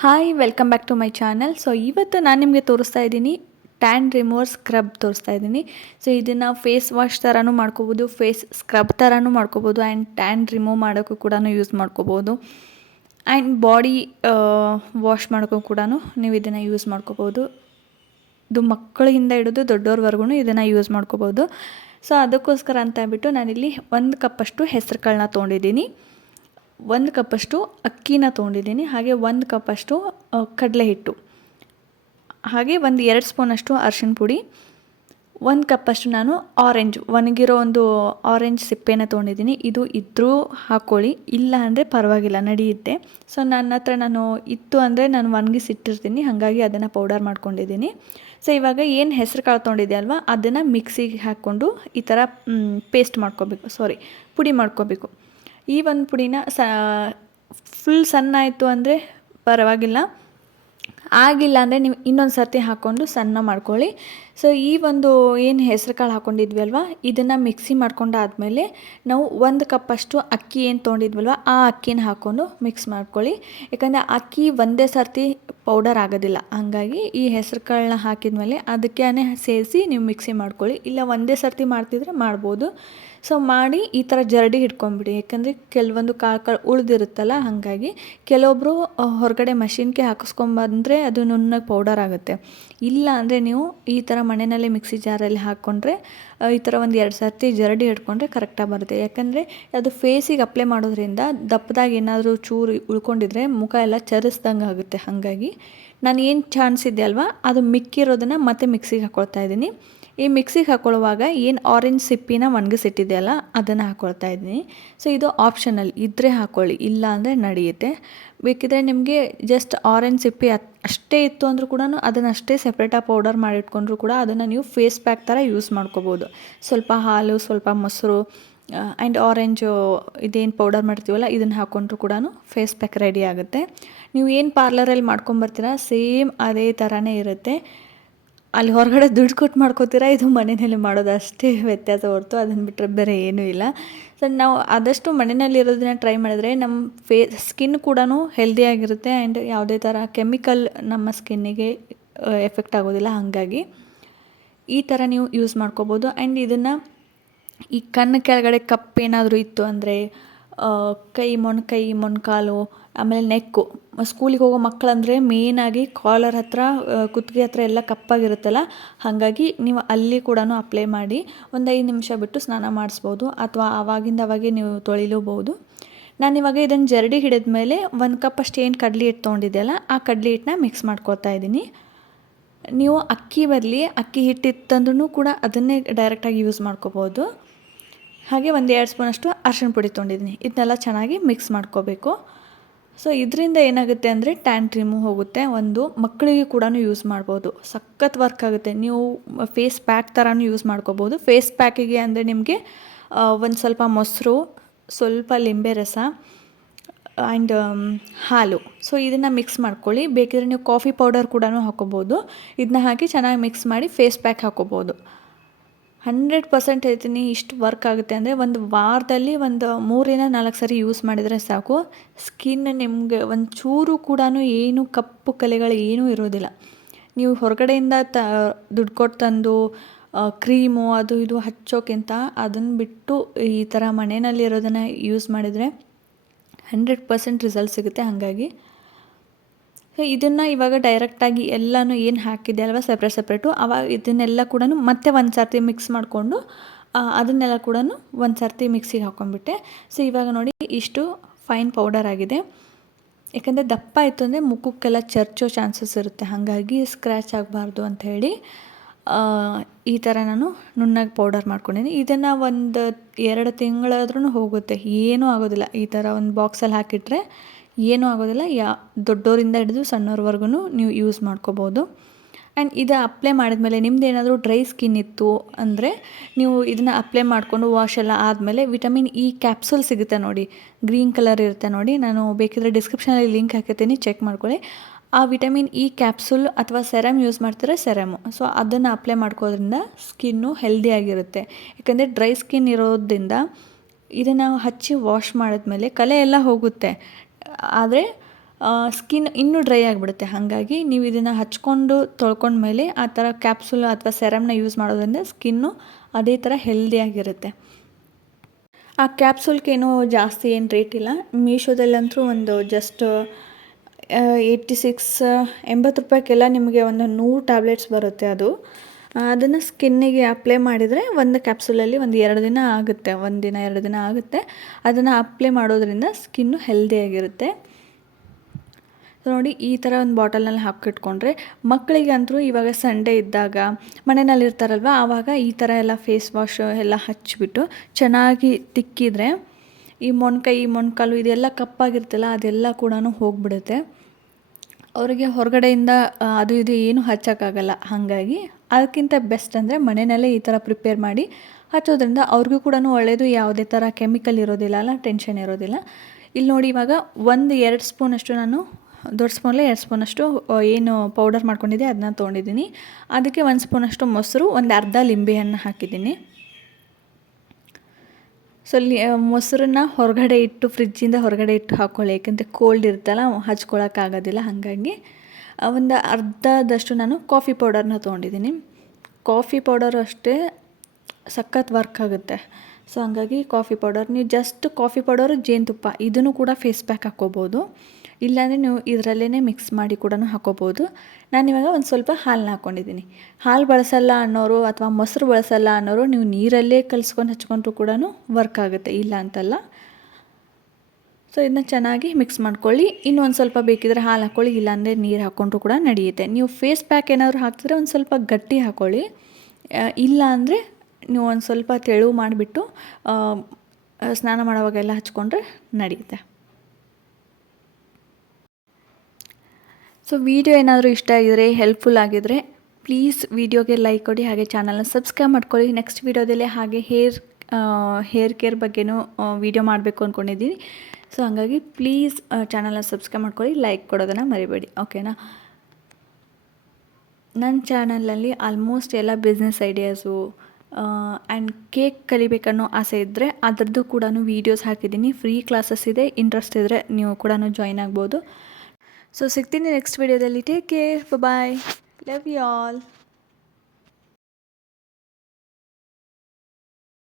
Hi welcome back to my channel. So ಇವತ್ತು ನಾನು ನಿಮಗೆ ತೋರಿಸ್ತಾ ಇದ್ದೀನಿ ಟ್ಯಾನ್ ರಿಮೂವರ್ ಸ್ಕ್ರಬ್ ತೋರಿಸ್ತಾ ಇದ್ದೀನಿ. ಸೊ ಇದನ್ನು ಫೇಸ್ ವಾಶ್ ಥರನೂ ಮಾಡ್ಕೋಬೋದು, ಫೇಸ್ ಸ್ಕ್ರಬ್ ಥರನೂ ಮಾಡ್ಕೋಬೋದು, ಆ್ಯಂಡ್ ಟ್ಯಾನ್ ರಿಮೂವ್ ಮಾಡೋಕ್ಕೂ ಕೂಡ ಯೂಸ್ ಮಾಡ್ಕೋಬೋದು, ಆ್ಯಂಡ್ ಬಾಡಿ ವಾಶ್ ಮಾಡೋಕ್ಕೂ ಕೂಡ ನೀವು ಇದನ್ನು ಯೂಸ್ ಮಾಡ್ಕೋಬೋದು. ಇದು ಮಕ್ಕಳಿಂದ ಹಿಡಿದು ದೊಡ್ಡವ್ರವರೆಗೂ ಇದನ್ನು ಯೂಸ್ ಮಾಡ್ಕೋಬೋದು. ಸೊ ಅದಕ್ಕೋಸ್ಕರ ಅಂತ ಹೇಳ್ಬಿಟ್ಟು ನಾನಿಲ್ಲಿ 1 ಕಪ್ಪಷ್ಟು ಹೆಸರು ಕಾಳನ್ನ ತೊಗೊಂಡಿದ್ದೀನಿ, 1 ಕಪ್ಪಷ್ಟು ಅಕ್ಕಿನ ತೊಗೊಂಡಿದ್ದೀನಿ, ಹಾಗೆ 1 ಕಪ್ಪಷ್ಟು ಕಡಲೆ ಹಿಟ್ಟು, ಹಾಗೆ 2 ಸ್ಪೂನಷ್ಟು ಅರಿಶಿನ ಪುಡಿ, 1 ಕಪ್ಪಷ್ಟು ನಾನು ಒಣಗಿರೋ ಒಂದು ಆರೆಂಜ್ ಸಿಪ್ಪೆನ ತೊಗೊಂಡಿದ್ದೀನಿ. ಇದು ಇದ್ದರೂ ಹಾಕ್ಕೊಳ್ಳಿ, ಇಲ್ಲ ಅಂದರೆ ಪರವಾಗಿಲ್ಲ, ನಡೆಯುತ್ತೆ. ಸೊ ನನ್ನ ಹತ್ರ ಇತ್ತು ಅಂದರೆ ನಾನು ಒಣಗಿಸಿಟ್ಟಿರ್ತೀನಿ, ಹಾಗಾಗಿ ಅದನ್ನು ಪೌಡರ್ ಮಾಡ್ಕೊಂಡಿದ್ದೀನಿ. ಸೊ ಇವಾಗ ಏನು ಹೆಸರು ಕಾಳು ತೊಗೊಂಡಿದ್ದೆ ಅಲ್ವಾ, ಅದನ್ನು ಮಿಕ್ಸಿಗೆ ಹಾಕ್ಕೊಂಡು ಈ ಥರ ಪುಡಿ ಮಾಡ್ಕೋಬೇಕು. ಈ ಒಂದು ಪುಡಿನ ಫುಲ್ ಸಣ್ಣ ಆಯಿತು ಅಂದರೆ ಪರವಾಗಿಲ್ಲ, ಆಗಿಲ್ಲ ಅಂದರೆ ನೀವು ಇನ್ನೊಂದು ಸರ್ತಿ ಹಾಕ್ಕೊಂಡು ಸಣ್ಣ ಮಾಡ್ಕೊಳ್ಳಿ. ಸೊ ಈ ಒಂದು ಏನು ಹೆಸರು ಕಾಳು ಹಾಕ್ಕೊಂಡಿದ್ವಿ ಅಲ್ವಾ, ಇದನ್ನು ಮಿಕ್ಸಿ ಮಾಡ್ಕೊಂಡಾದಮೇಲೆ ನಾವು 1 ಕಪ್ಪಷ್ಟು ಅಕ್ಕಿ ಏನು ತೊಗೊಂಡಿದ್ವಲ್ವ ಆ ಅಕ್ಕಿನ ಹಾಕ್ಕೊಂಡು ಮಿಕ್ಸ್ ಮಾಡ್ಕೊಳ್ಳಿ. ಯಾಕಂದರೆ ಅಕ್ಕಿ ಒಂದೇ ಸರ್ತಿ ಪೌಡರ್ ಆಗೋದಿಲ್ಲ, ಹಾಗಾಗಿ ಈ ಹೆಸರು ಕಾಳನ್ನ ಹಾಕಿದ್ಮೇಲೆ ಅದಕ್ಕೆ ಸೇರಿಸಿ ನೀವು ಮಿಕ್ಸಿ ಮಾಡ್ಕೊಳ್ಳಿ. ಇಲ್ಲ ಒಂದೇ ಸರ್ತಿ ಮಾಡ್ತಿದ್ರೆ ಮಾಡ್ಬೋದು. ಸೊ ಮಾಡಿ ಈ ಥರ ಜರಡಿ ಹಿಡ್ಕೊಂಬಿಡಿ, ಯಾಕಂದರೆ ಕೆಲವೊಂದು ಕಾಳು ಉಳಿದಿರುತ್ತಲ್ಲ, ಹಾಗಾಗಿ ಕೆಲವೊಬ್ಬರು ಹೊರಗಡೆ ಮಷಿನ್ಗೆ ಹಾಕಿಸ್ಕೊಂಬಂದರೆ ಅದು ನುಣ್ಣಗೆ ಪೌಡರ್ ಆಗುತ್ತೆ. ಇಲ್ಲ ಅಂದರೆ ನೀವು ಈ ಥರ ಮನೆಯಲ್ಲೇ ಮಿಕ್ಸಿ ಜಾರಲ್ಲಿ ಹಾಕ್ಕೊಂಡ್ರೆ ಈ ಥರ 1-2 ಸರ್ತಿ ಜರಡಿ ಹಿಡ್ಕೊಂಡ್ರೆ ಕರೆಕ್ಟಾಗಿ ಬರುತ್ತೆ. ಯಾಕಂದರೆ ಅದು ಫೇಸಿಗೆ ಅಪ್ಲೈ ಮಾಡೋದ್ರಿಂದ ದಪ್ಪದಾಗಿ ಏನಾದರೂ ಚೂರು ಉಳ್ಕೊಂಡಿದ್ರೆ ಮುಖ ಎಲ್ಲ ಚರಿಸ್ದಂಗೆ ಆಗುತ್ತೆ. ಹಾಗಾಗಿ ನಾನು ಏನು ಚಾನ್ಸ್ ಇದೆ ಅಲ್ವಾ, ಅದು ಮಿಕ್ಕಿರೋದನ್ನು ಮತ್ತೆ ಮಿಕ್ಸಿಗೆ ಹಾಕ್ಕೊಳ್ತಾ ಇದ್ದೀನಿ. ಈ ಮಿಕ್ಸಿಗೆ ಹಾಕ್ಕೊಳ್ಳುವಾಗ ಏನು ಆರೆಂಜ್ ಸಿಪ್ಪಿನ ಒಣಗಿಸಿಟ್ಟಿದೆಯಲ್ಲ ಅದನ್ನು ಹಾಕ್ಕೊಳ್ತಾ ಇದ್ದೀನಿ. ಸೊ ಇದು ಆಪ್ಷನಲ್, ಇದ್ದರೆ ಹಾಕ್ಕೊಳ್ಳಿ, ಇಲ್ಲ ಅಂದರೆ ನಡೆಯುತ್ತೆ. ಬೇಕಿದ್ರೆ ನಿಮಗೆ ಜಸ್ಟ್ ಆರೆಂಜ್ ಸಿಪ್ಪಿ ಅಷ್ಟೇ ಇತ್ತು ಅಂದರೂ ಕೂಡ ಅದನ್ನು ಅಷ್ಟೇ ಸೆಪ್ರೇಟಾಗಿ ಪೌಡರ್ ಮಾಡಿಟ್ಕೊಂಡ್ರೂ ಕೂಡ ಅದನ್ನು ನೀವು ಫೇಸ್ ಪ್ಯಾಕ್ ಥರ ಯೂಸ್ ಮಾಡ್ಕೋಬೋದು. ಸ್ವಲ್ಪ ಹಾಲು, ಸ್ವಲ್ಪ ಮೊಸರು ಆ್ಯಂಡ್ ಆರೆಂಜು ಇದೇನು ಪೌಡರ್ ಮಾಡ್ತೀವಲ್ಲ ಇದನ್ನು ಹಾಕ್ಕೊಂಡ್ರೂ ಕೂಡ ಫೇಸ್ ಪ್ಯಾಕ್ ರೆಡಿ ಆಗುತ್ತೆ. ನೀವು ಏನು ಪಾರ್ಲರಲ್ಲಿ ಮಾಡ್ಕೊಂಬರ್ತೀರ ಸೇಮ್ ಅದೇ ಥರನೇ ಇರುತ್ತೆ. ಅಲ್ಲಿ ಹೊರಗಡೆ ದುಡ್ಡು ಕೊಟ್ಟು ಮಾಡ್ಕೋತೀರಾ, ಇದು ಮನೆಯಲ್ಲಿ ಮಾಡೋದು ಅಷ್ಟೇ ವ್ಯತ್ಯಾಸ ಹೊರತು ಅದನ್ನು ಬಿಟ್ಟರೆ ಬೇರೆ ಏನೂ ಇಲ್ಲ. ಸೊ ನಾವು ಆದಷ್ಟು ಮನೆಯಲ್ಲಿರೋದನ್ನ ಟ್ರೈ ಮಾಡಿದ್ರೆ ನಮ್ಮ ಸ್ಕಿನ್ ಕೂಡ ಹೆಲ್ದಿಯಾಗಿರುತ್ತೆ, ಆ್ಯಂಡ್ ಯಾವುದೇ ಥರ ಕೆಮಿಕಲ್ ನಮ್ಮ ಸ್ಕಿನ್ನಿಗೆ ಎಫೆಕ್ಟ್ ಆಗೋದಿಲ್ಲ. ಹಾಗಾಗಿ ಈ ಥರ ನೀವು ಯೂಸ್ ಮಾಡ್ಕೋಬೋದು. ಆ್ಯಂಡ್ ಇದನ್ನು ಈ ಕಣ್ಣು ಕೆಳಗಡೆ ಕಪ್ಪೇನಾದರೂ ಇತ್ತು ಅಂದರೆ ಕೈ ಮೊಣಕಾಲು, ಆಮೇಲೆ ನೆಕ್ಕು, ಸ್ಕೂಲಿಗೆ ಹೋಗೋ ಮಕ್ಕಳಂದರೆ ಮೇಯ್ನಾಗಿ ಕಾಲರ್ ಹತ್ರ, ಕುತ್ತಿಗೆ ಹತ್ರ ಎಲ್ಲ ಕಪ್ಪಾಗಿರುತ್ತಲ್ಲ, ಹಾಗಾಗಿ ನೀವು ಅಲ್ಲಿ ಕೂಡ ಅಪ್ಲೈ ಮಾಡಿ 5 ನಿಮಿಷ ಬಿಟ್ಟು ಸ್ನಾನ ಮಾಡಿಸ್ಬೋದು, ಅಥವಾ ಆವಾಗೇ ನೀವು ತೊಳಿಲೂಬಹುದು. ನಾನಿವಾಗ ಇದನ್ನು ಜರಡಿ ಹಿಡಿದ ಮೇಲೆ 1 ಕಪ್ಪಷ್ಟು ಏನು ಕಡಲೆ ಹಿಟ್ಟು ತೊಗೊಂಡಿದ್ದೆಯಲ್ಲ ಆ ಕಡಲೆ ಹಿಟ್ಟನ್ನ ಮಿಕ್ಸ್ ಮಾಡ್ಕೊತಾ ಇದ್ದೀನಿ. ನೀವು ಅಕ್ಕಿ ಬದಲಿ ಅಕ್ಕಿ ಹಿಟ್ಟಿತ್ತಂದ್ರೂ ಕೂಡ ಅದನ್ನೇ ಡೈರೆಕ್ಟಾಗಿ ಯೂಸ್ ಮಾಡ್ಕೋಬೋದು. ಹಾಗೆ 1-2 ಸ್ಪೂನಷ್ಟು ಅರಿಶಿನ ಪುಡಿ ತೊಗೊಂಡಿದ್ದೀನಿ. ಇದನ್ನೆಲ್ಲ ಚೆನ್ನಾಗಿ ಮಿಕ್ಸ್ ಮಾಡ್ಕೋಬೇಕು. ಸೊ ಇದರಿಂದ ಏನಾಗುತ್ತೆ ಅಂದರೆ ಟ್ಯಾನ್ ರಿಮೂವ್ ಹೋಗುತ್ತೆ. ಮಕ್ಕಳಿಗೆ ಕೂಡ ಯೂಸ್ ಮಾಡ್ಬೋದು, ಸಖತ್ ವರ್ಕ್ ಆಗುತ್ತೆ. ನೀವು ಫೇಸ್ ಪ್ಯಾಕ್ ಥರನೂ ಯೂಸ್ ಮಾಡ್ಕೋಬೋದು. ಫೇಸ್ ಪ್ಯಾಕಿಗೆ ಅಂದರೆ ನಿಮಗೆ ಒಂದು ಸ್ವಲ್ಪ ಮೊಸರು, ಸ್ವಲ್ಪ ಲಿಂಬೆ ರಸ ಆ್ಯಂಡ್ ಹಾಲು, ಸೊ ಇದನ್ನು ಮಿಕ್ಸ್ ಮಾಡ್ಕೊಳ್ಳಿ. ಬೇಕಿದ್ರೆ ನೀವು ಕಾಫಿ ಪೌಡರ್ ಕೂಡ ಹಾಕೋಬೋದು. ಇದನ್ನ ಹಾಕಿ ಚೆನ್ನಾಗಿ ಮಿಕ್ಸ್ ಮಾಡಿ ಫೇಸ್ ಪ್ಯಾಕ್ ಹಾಕೋಬೋದು. 100% ಹೇಳ್ತೀನಿ, ಇಷ್ಟು ವರ್ಕ್ ಆಗುತ್ತೆ ಅಂದರೆ ಒಂದು ವಾರದಲ್ಲಿ 3-4 ಸರಿ ಯೂಸ್ ಮಾಡಿದರೆ ಸಾಕು. ಸ್ಕಿನ್ ನಿಮಗೆ ಒಂಚೂರು ಕೂಡ ಏನು ಕಪ್ಪು ಕಲೆಗಳು ಏನೂ ಇರೋದಿಲ್ಲ. ನೀವು ಹೊರಗಡೆಯಿಂದ ದುಡ್ಡು ಕೊಟ್ಟು ತಂದು ಕ್ರೀಮು ಅದು ಇದು ಹಚ್ಚೋಕ್ಕಿಂತ ಅದನ್ನು ಬಿಟ್ಟು ಈ ಥರ ಮನೆಯಲ್ಲಿರೋದನ್ನು ಯೂಸ್ ಮಾಡಿದರೆ 100% ರಿಸಲ್ಟ್ ಸಿಗುತ್ತೆ. ಹಾಗಾಗಿ ಸೊ ಇದನ್ನು ಇವಾಗ ಡೈರೆಕ್ಟಾಗಿ ಎಲ್ಲನೂ ಏನು ಹಾಕಿದೆ ಅಲ್ವಾ ಸಪ್ರೇಟು, ಅವಾಗ ಇದನ್ನೆಲ್ಲ ಕೂಡ ಮತ್ತೆ 1 ಸರ್ತಿ ಮಿಕ್ಸ್ ಮಾಡಿಕೊಂಡು ಅದನ್ನೆಲ್ಲ ಕೂಡ 1 ಸರ್ತಿ ಮಿಕ್ಸಿಗೆ ಹಾಕ್ಕೊಂಡ್ಬಿಟ್ಟೆ. ಸೊ ಇವಾಗ ನೋಡಿ ಇಷ್ಟು ಫೈನ್ ಪೌಡರ್ ಆಗಿದೆ. ಯಾಕಂದರೆ ದಪ್ಪ ಆಯಿತು ಅಂದರೆ ಮುಖಕ್ಕೆಲ್ಲ ಚರ್ಚೋ ಚಾನ್ಸಸ್ ಇರುತ್ತೆ, ಹಾಗಾಗಿ ಸ್ಕ್ರ್ಯಾಚ್ ಆಗಬಾರ್ದು ಅಂತ ಹೇಳಿ ಈ ಥರ ನಾನು ನುಣ್ಣಗೆ ಪೌಡರ್ ಮಾಡ್ಕೊಂಡಿದ್ದೀನಿ. ಇದನ್ನು 1-2 ತಿಂಗಳಾದ್ರೂ ಹೋಗುತ್ತೆ, ಏನೂ ಆಗೋದಿಲ್ಲ. ಈ ಥರ ಒಂದು ಬಾಕ್ಸಲ್ಲಿ ಹಾಕಿಟ್ರೆ ಏನೂ ಆಗೋದಿಲ್ಲ. ದೊಡ್ಡೋರಿಂದ ಹಿಡಿದು ಸಣ್ಣವ್ರವರೆಗೂ ನೀವು ಯೂಸ್ ಮಾಡ್ಕೋಬೋದು. ಆ್ಯಂಡ್ ಇದು ಅಪ್ಲೈ ಮಾಡಿದ್ಮೇಲೆ ನಿಮ್ದು ಏನಾದರೂ ಡ್ರೈ ಸ್ಕಿನ್ ಇತ್ತು ಅಂದರೆ ನೀವು ಇದನ್ನು ಅಪ್ಲೈ ಮಾಡಿಕೊಂಡು ವಾಶ್ ಎಲ್ಲ ಆದಮೇಲೆ ವಿಟಮಿನ್ ಇ ಕ್ಯಾಪ್ಸೂಲ್ ಸಿಗುತ್ತೆ ನೋಡಿ, ಗ್ರೀನ್ ಕಲರ್ ಇರುತ್ತೆ ನೋಡಿ, ನಾನು ಬೇಕಿದ್ರೆ ಡಿಸ್ಕ್ರಿಪ್ಷನಲ್ಲಿ ಲಿಂಕ್ ಹಾಕಿರ್ತೀನಿ, ಚೆಕ್ ಮಾಡ್ಕೊಳ್ಳಿ. ಆ ವಿಟಮಿನ್ ಇ ಕ್ಯಾಪ್ಸೂಲ್ ಅಥವಾ ಸೆರಮ್ ಯೂಸ್ ಮಾಡ್ತಾರೆ, ಸೆರಮು. ಸೊ ಅದನ್ನು ಅಪ್ಲೈ ಮಾಡ್ಕೋದ್ರಿಂದ ಸ್ಕಿನ್ನು ಹೆಲ್ದಿಯಾಗಿರುತ್ತೆ. ಯಾಕಂದರೆ ಡ್ರೈ ಸ್ಕಿನ್ ಇರೋದ್ರಿಂದ ಇದನ್ನು ಹಚ್ಚಿ ವಾಶ್ ಮಾಡಿದ್ಮೇಲೆ ಕಲೆ ಎಲ್ಲ ಹೋಗುತ್ತೆ, ಆದರೆ ಸ್ಕಿನ್ ಇನ್ನೂ ಡ್ರೈ ಆಗಿಬಿಡುತ್ತೆ. ಹಾಗಾಗಿ ನೀವು ಇದನ್ನು ಹಚ್ಕೊಂಡು ತೊಳ್ಕೊಂಡ್ಮೇಲೆ ಆ ಥರ ಕ್ಯಾಪ್ಸೂಲ್ ಅಥವಾ ಸೆರಮ್ನ ಯೂಸ್ ಮಾಡೋದ್ರಿಂದ ಸ್ಕಿನ್ನು ಅದೇ ಥರ ಹೆಲ್ದಿಯಾಗಿರುತ್ತೆ. ಆ ಕ್ಯಾಪ್ಸೂಲ್ಗೇನು ಜಾಸ್ತಿ ಏನು ರೇಟ್ ಇಲ್ಲ. ಮೀಶೋದಲ್ಲಂತೂ ಒಂದು ಜಸ್ಟ್ 80 ರೂಪಾಯಿಗೆಲ್ಲ ನಿಮಗೆ ಒಂದು 100 ಟ್ಯಾಬ್ಲೆಟ್ಸ್ ಬರುತ್ತೆ. ಅದನ್ನು ಸ್ಕಿನ್ನಿಗೆ ಅಪ್ಲೈ ಮಾಡಿದರೆ ಒಂದು ಕ್ಯಾಪ್ಸೂಲಲ್ಲಿ ಒಂದು 2 ದಿನ ಆಗುತ್ತೆ, 1 ದಿನ 2 ದಿನ ಆಗುತ್ತೆ. ಅದನ್ನು ಅಪ್ಲೈ ಮಾಡೋದ್ರಿಂದ ಸ್ಕಿನ್ನು ಹೆಲ್ದಿಯಾಗಿರುತ್ತೆ. ನೋಡಿ, ಈ ಥರ ಒಂದು ಬಾಟಲ್ನಲ್ಲಿ ಹಾಕಿಟ್ಕೊಂಡ್ರೆ ಮಕ್ಕಳಿಗಂತೂ ಇವಾಗ ಸಂಡೇ ಇದ್ದಾಗ ಮನೆಯಲ್ಲಿರ್ತಾರಲ್ವ, ಆವಾಗ ಈ ಥರ ಎಲ್ಲ ಫೇಸ್ ವಾಶ್ ಎಲ್ಲ ಹಚ್ಚಿಬಿಟ್ಟು ಚೆನ್ನಾಗಿ ತಿಕ್ಕಿದರೆ ಈ ಮೊಣಕಾಲು ಇದೆಲ್ಲ ಕಪ್ಪಾಗಿರ್ತಲ್ಲ ಅದೆಲ್ಲ ಕೂಡ ಹೋಗಿಬಿಡುತ್ತೆ. ಅವರಿಗೆ ಹೊರಗಡೆಯಿಂದ ಅದು ಇದು ಏನು ಹಚ್ಚೋಕ್ಕಾಗಲ್ಲ. ಹಾಗಾಗಿ ಅದಕ್ಕಿಂತ ಬೆಸ್ಟ್ ಅಂದರೆ ಮನೆಯಲ್ಲೇ ಈ ಥರ ಪ್ರಿಪೇರ್ ಮಾಡಿ ಹಚ್ಚೋದ್ರಿಂದ ಅವ್ರಿಗೂ ಕೂಡ ಒಳ್ಳೆಯದು. ಯಾವುದೇ ಥರ ಕೆಮಿಕಲ್ ಇರೋದಿಲ್ಲ ಅಲ್ಲ, ಟೆನ್ಷನ್ ಇರೋದಿಲ್ಲ. ಇಲ್ಲಿ ನೋಡಿ, ಇವಾಗ 1-2 ಸ್ಪೂನಷ್ಟು ನಾನು ದೊಡ್ಡ ಸ್ಪೂನಲ್ಲಿ 2 ಸ್ಪೂನಷ್ಟು ಏನು ಪೌಡರ್ ಮಾಡ್ಕೊಂಡಿದ್ದೆ ಅದನ್ನ ತೊಗೊಂಡಿದ್ದೀನಿ. ಅದಕ್ಕೆ 1 ಸ್ಪೂನಷ್ಟು ಮೊಸರು, ಒಂದು ಅರ್ಧ ಲಿಂಬೆಹಣ್ಣು ಹಾಕಿದ್ದೀನಿ. ಸೊ ಮೊಸರನ್ನ ಫ್ರಿಜ್ಜಿಂದ ಹೊರಗಡೆ ಇಟ್ಟು ಹಾಕ್ಕೊಳ್ಳಿ, ಯಾಕೆಂದರೆ ಕೋಲ್ಡ್ ಇರುತ್ತಲ್ಲ, ಹಚ್ಕೊಳ್ಳೋಕ್ಕಾಗೋದಿಲ್ಲ. ಹಾಗಾಗಿ ಒಂದು ಅರ್ಧದಷ್ಟು ನಾನು ಕಾಫಿ ಪೌಡರ್ನ ತೊಗೊಂಡಿದ್ದೀನಿ. ಕಾಫಿ ಪೌಡರ್ ಅಷ್ಟೇ ಸಖತ್ ವರ್ಕ್ ಆಗುತ್ತೆ. ಸೊ ಹಂಗಾಗಿ ಕಾಫಿ ಪೌಡರ್, ನೀವು ಜಸ್ಟ್ ಕಾಫಿ ಪೌಡರು, ಜೇನುತುಪ್ಪ ಇದನ್ನು ಕೂಡ ಫೇಸ್ ಪ್ಯಾಕ್ ಹಾಕ್ಕೋಬೋದು. ಇಲ್ಲಾಂದರೆ ನೀವು ಇದರಲ್ಲೇ ಮಿಕ್ಸ್ ಮಾಡಿ ಕೂಡ ಹಾಕ್ಕೋಬೋದು. ನಾನಿವಾಗ ಒಂದು ಸ್ವಲ್ಪ ಹಾಲನ್ನ ಹಾಕ್ಕೊಂಡಿದ್ದೀನಿ. ಹಾಲು ಬಳಸಲ್ಲ ಅನ್ನೋರು ಅಥವಾ ಮೊಸರು ಬಳಸಲ್ಲ ಅನ್ನೋರು ನೀವು ನೀರಲ್ಲೇ ಕಲಿಸ್ಕೊಂಡು ಹಚ್ಕೊಂಡ್ರು ಕೂಡ ವರ್ಕ್ ಆಗುತ್ತೆ, ಇಲ್ಲ ಅಂತಲ್ಲ. ಸೊ ಇದನ್ನ ಚೆನ್ನಾಗಿ ಮಿಕ್ಸ್ ಮಾಡ್ಕೊಳ್ಳಿ. ಇನ್ನೂ ಒಂದು ಸ್ವಲ್ಪ ಬೇಕಿದ್ರೆ ಹಾಲು ಹಾಕ್ಕೊಳ್ಳಿ, ಇಲ್ಲಾಂದರೆ ನೀರು ಹಾಕ್ಕೊಂಡ್ರು ಕೂಡ ನಡೆಯುತ್ತೆ. ನೀವು ಫೇಸ್ ಪ್ಯಾಕ್ ಏನಾದರೂ ಹಾಕ್ತಿದ್ರೆ ಒಂದು ಸ್ವಲ್ಪ ಗಟ್ಟಿ ಹಾಕ್ಕೊಳ್ಳಿ, ಇಲ್ಲ ಅಂದರೆ ನೀವು ಒಂದು ಸ್ವಲ್ಪ ತೆಳು ಮಾಡಿಬಿಟ್ಟು ಸ್ನಾನ ಮಾಡೋವಾಗೆಲ್ಲ ಹಚ್ಕೊಂಡ್ರೆ ನಡೆಯುತ್ತೆ. ಸೊ ವಿಡಿಯೋ ಏನಾದರೂ ಇಷ್ಟ ಆಗಿದರೆ, ಹೆಲ್ಪ್ಫುಲ್ ಆಗಿದರೆ ಪ್ಲೀಸ್ ವಿಡಿಯೋಗೆ ಲೈಕ್ ಕೊಡಿ, ಹಾಗೆ ಚಾನಲ್ನ ಸಬ್ಸ್ಕ್ರೈಬ್ ಮಾಡ್ಕೊಳ್ಳಿ. ನೆಕ್ಸ್ಟ್ ವಿಡಿಯೋದಲ್ಲಿ ಹಾಗೆ ಹೇರ್ ಕೇರ್ ಬಗ್ಗೆನೂ ವಿಡಿಯೋ ಮಾಡಬೇಕು ಅಂದ್ಕೊಂಡಿದ್ದೀನಿ. ಸೊ ಹಾಗಾಗಿ ಪ್ಲೀಸ್ ಚಾನಲ್ನ ಸಬ್ಸ್ಕ್ರೈಬ್ ಮಾಡ್ಕೊಳ್ಳಿ, ಲೈಕ್ ಕೊಡೋದನ್ನು ಮರಿಬೇಡಿ, ಓಕೆನಾ. ನನ್ನ ಚಾನಲಲ್ಲಿ ಆಲ್ಮೋಸ್ಟ್ ಎಲ್ಲ ಬಿಸ್ನೆಸ್ ಐಡಿಯಾಸು ಆ್ಯಂಡ್ ಕೇಕ್ ಕಲಿಬೇಕನ್ನೋ ಆಸೆ ಇದ್ದರೆ ಅದರದ್ದು ಕೂಡ ವೀಡಿಯೋಸ್ ಹಾಕಿದ್ದೀನಿ. ಫ್ರೀ ಕ್ಲಾಸಸ್ ಇದೆ, ಇಂಟ್ರೆಸ್ಟ್ ಇದ್ದರೆ ನೀವು ಕೂಡ ಜಾಯ್ನ್ ಆಗ್ಬೋದು. ಸೊ ಸಿಗ್ತೀನಿ ನೆಕ್ಸ್ಟ್ ವಿಡಿಯೋದಲ್ಲಿ. Take care, bye, love you all.